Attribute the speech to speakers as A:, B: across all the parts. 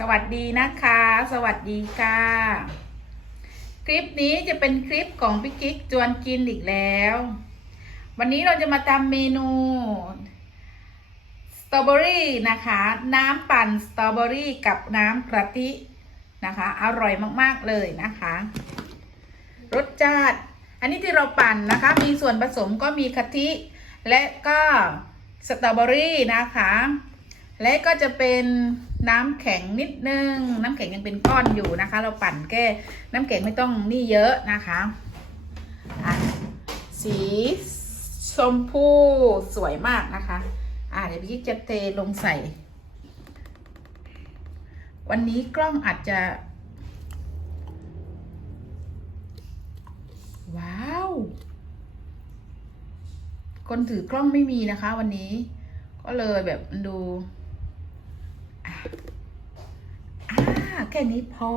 A: สวัสดีนะคะ สวัสดีค่ะ คลิปนี้จะเป็นคลิปของพี่กิ๊กจวนกินอีกแล้ว วันนี้เราจะมาทำเมนูสตรอเบอรี่นะคะ น้ำปั่นสตรอเบอรี่กับน้ำกะทินะคะ อร่อยมากๆเลยนะคะ รสชาติ อันนี้ที่เราปั่นนะคะ มีส่วนผสมก็มีกะทิ และก็สตรอเบอรี่นะคะ และก็จะเป็น น้ำแข็งนิดนึง น้ำแข็งยังเป็นก้อนอยู่นะคะ เราปั่นแค่น้ำแข็งไม่ต้องนี่เยอะนะคะอะสีชมพูสวยมากนะคะ อะเดี๋ยวพี่กิ๊กจะเทลงใส่ วันนี้กล้องอาจจะ ว้าว คนถือกล้องไม่มีนะคะ วันนี้ ก็เลยแบบดู อ่าแค่นี้พอ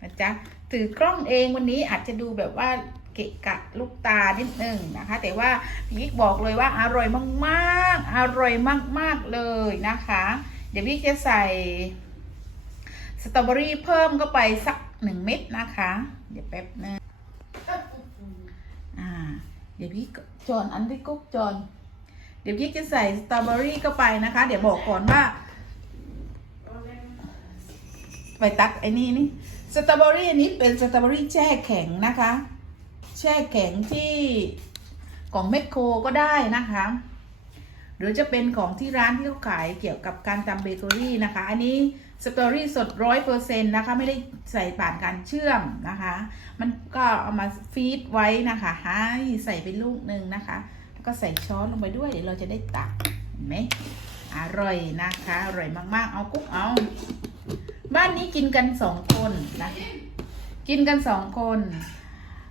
A: นะจ๊ะถือกล้องเองวันนี้อาจจะดูแบบว่าเกะกะลูกตานิดนึงนะคะ แต่ว่าพี่กิ๊กบอกเลยว่าอร่อยมากๆ อร่อยมากๆเลยนะคะ เดี๋ยวพี่จะใส่สตรอเบอรี่เพิ่มเข้าไปสักหนึ่งเม็ดนะคะ เดี๋ยวแป๊บนึงอ่า เดี๋ยวพี่จอนอันที่กุ๊กจอนเดี๋ยวพี่จะใส่สตรอเบอรี่เข้าไปนะคะ เดี๋ยวบอกก่อนว่า ไปตักไอ้นี่นี่สตรอเบอรี่อันนี้เป็นสตรอเบอรี่แช่แข็งนะคะ แช่แข็งที่ของเมคโครก็ได้นะคะ หรือจะเป็นของที่ร้านที่เขาขายเกี่ยวกับการทำเบเกอรี่นะคะ อันนี้สตรอเบอรี่สดร้อยเปอร์เซ็นต์นะคะ ไม่ได้ใส่ผ่านการเชื่อมนะคะ มันก็เอามาฟีดไว้นะคะให้ใส่ไปลูกหนึ่งนะคะ แล้วก็ใส่ช้อนลงไปด้วยเดี๋ยวเราจะได้ตักเห็นไหมอร่อยนะคะ อร่อยมากๆ เอากุ๊กเอา บ้านนี้กินกันสองคนนะกินกันสองคน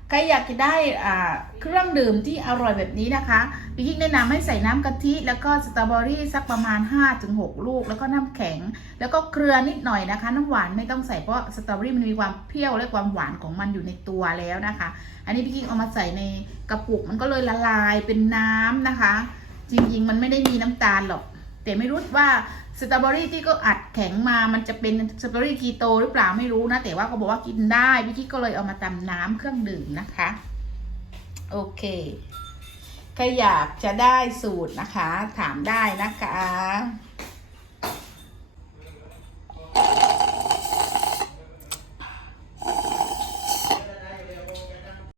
A: ใครอยากจะได้อ่าเครื่องดื่มที่อร่อยแบบนี้นะคะพี่กิ๊กแนะนำให้ใส่น้ำกะทิแล้วก็สตรอเบอรี่สักประมาณ 5-6 ลูก แล้วก็น้ำแข็ง แล้วก็เกลือนิดหน่อยนะคะ น้ำหวานไม่ต้องใส่เพราะสตรอเบอรี่มันมีความเปรี้ยวและความหวานของมันอยู่ในตัวแล้วนะคะ อันนี้พี่กิ๊กเอามาใส่ในกระปุกมันก็เลยละลายเป็นน้ำนะคะ จริงๆ มันไม่ได้มีน้ำตาลหรอก แต่ไม่รู้ว่าสตรอเบอรี่ที่ก็อัดแข็งมา มันจะเป็นสตรอเบอรี่กีโตหรือเปล่าไม่รู้นะ แต่ว่าเขาบอกว่ากินได้พี่กิ๊กก็เลยเอามาตำน้ำเครื่องดื่มนะคะ โอเคใครอยากจะได้สูตรนะคะ ถามได้นะคะ